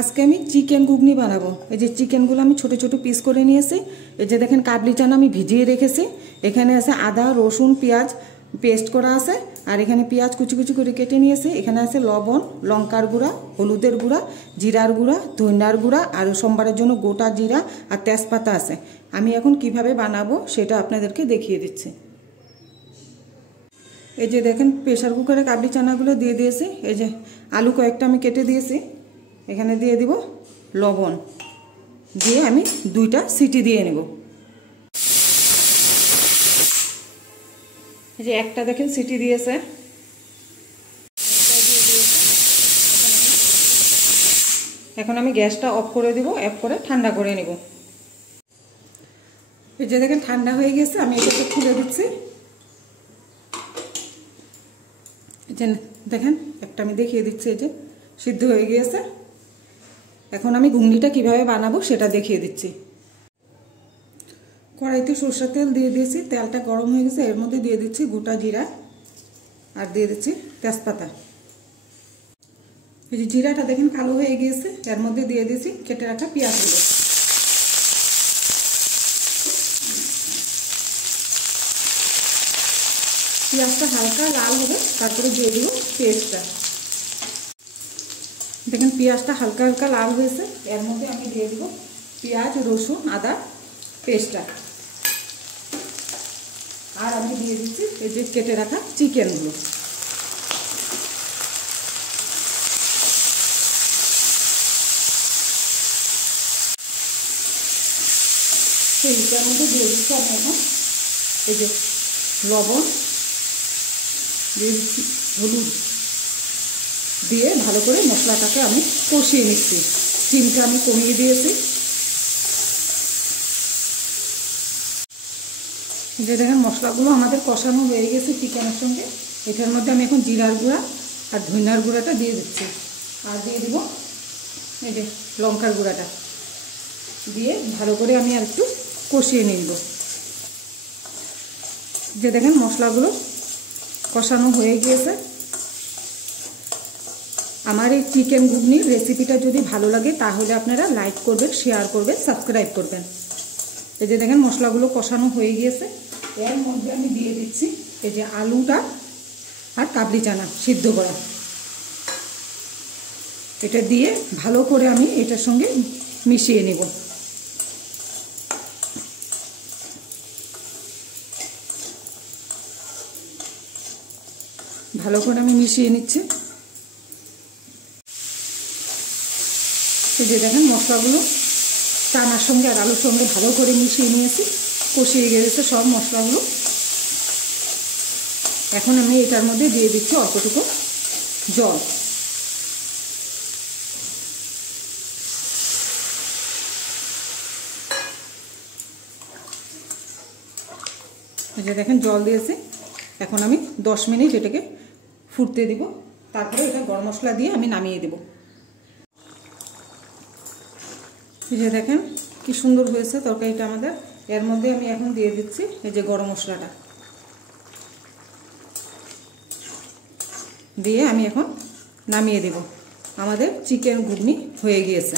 আজকে আমি চিকেন ঘুগনি বানাবো। এই যে চিকেনগুলো আমি ছোট ছোট পিস করে নিয়েছি। এই যে দেখেন কাবলি চানা আমি ভিজিয়ে রেখেছি। এখানে আছে আদা রসুন পেঁয়াজ পেস্ট করা আছে, আর এখানে পেঁয়াজ কুচি কুচি করে কেটে নিয়েছি। এখানে আছে লবণ, লঙ্কার গুঁড়া, হলুদের গুঁড়া, জিরার গুঁড়া, ধনিয়ার গুঁড়া, আর সোমবারের জন্য গোটা জিরা আর তেজপাতা আছে। আমি এখন কিভাবে বানাবো সেটা আপনাদেরকে দেখিয়ে দিচ্ছি। এই যে দেখেন প্রেশার কুকারে কাবলি চানাগুলো দিয়ে দিয়েছি। এই যে আলু কয়েকটা আমি কেটে দিয়েছি। এখানে দিয়ে দিব লবণ, দিয়ে আমি 2টা সিটি দিয়ে নেব। এই যে একটা দেখেন সিটি দিয়েছে। এখন আমি গ্যাসটা অফ করে দিব, অফ করে ঠান্ডা করে নেব। এই যে দেখেন ঠান্ডা হয়ে গেছে, আমি এটাকে খুলে দিচ্ছি। এই যে দেখেন একটা আমি দেখিয়ে দিচ্ছি, এই যে সিদ্ধ হয়ে গিয়েছে। এখন আমি ঘুগনিটা কিভাবে বানাবো সেটা দেখিয়ে দিচ্ছি। কড়াইতে সরষের তেল দিয়ে দিয়েছি, তেলটা গরম হয়ে গেছে। এর মধ্যে দিয়ে দিচ্ছি গোটা জিরা আর দিয়ে দিচ্ছি তেজপাতা। এই যে জিরাটা দেখেন কালো হয়ে গিয়েছে, এর মধ্যে দিয়ে দিয়েছি কেটে রাখা পেঁয়াজগুলো। পেঁয়াজটা হালকা লাল হবে, তারপরে দিয়ে দিব পেস্টটা। দেখেন পেঁয়াজটা হালকা হালকা লাল হয়েছে, এর মধ্যে আমি দিয়ে দিব পেঁয়াজ রসুন আদা পেস্টটা। আর আমি দিয়ে দিচ্ছি এই যে কেটে রাখা চিকেনগুলো। সেইটার মধ্যে দিয়ে দিচ্ছি আমি এখন এই যে লবণ, দিয়ে দিচ্ছি হলুদ, দিয়ে ভালো করে মশলাটাকে আমি কষিয়ে নিচ্ছি। স্টিমটা আমি কমিয়ে দিয়েছি। যে দেখেন মশলাগুলো আমাদের কষানো হয়ে গেছে চিকেনের সঙ্গে। এটার মধ্যে আমি এখন জিরার গুঁড়া আর ধনিয়ার গুঁড়াটা দিয়ে দিচ্ছি, আর দিয়ে দিব এই যে লঙ্কার গুঁড়াটা, দিয়ে ভালো করে আমি আর একটু কষিয়ে নিব। যে দেখেন মশলাগুলো কষানো হয়ে গিয়েছে। আমার এই চিকেন ঘুগনির রেসিপিটা যদি ভালো লাগে তাহলে আপনারা লাইক করবেন, শেয়ার করবেন, সাবস্ক্রাইব করবেন। এই যে দেখেন মশলাগুলো কষানো হয়ে গিয়েছে। এর মধ্যে আমি দিয়ে দিচ্ছি এই যে আলুটা আর কাবলি চানা সিদ্ধ করা। এটা দিয়ে ভালো করে আমি এটার সঙ্গে মিশিয়ে নেব। ভালো করে আমি মিশিয়ে নিচ্ছি। এই যে দেখেন মশলাগুলো চানার সঙ্গে আর আলুর সঙ্গে ভালো করে মিশিয়ে নিয়েছি, কষিয়ে গেছে সব মশলাগুলো। এখন আমি এটার মধ্যে দিয়ে দিচ্ছি অল্পটুকু জল। এই যে দেখেন জল দিয়েছি। এখন আমি 10 মিনিট এটাকে ফুটতে দিব, তারপরে এটা গরম মশলা দিয়ে আমি নামিয়ে দেব। এই যে দেখেন কি সুন্দর হয়েছে তরকারিটা আমাদের। এর মধ্যে আমি এখন দিয়ে দিচ্ছি এই যে গরম মশলাটা, দিয়ে আমি এখন নামিয়ে দেব। আমাদের চিকেন ঘুগনি হয়ে গিয়েছে।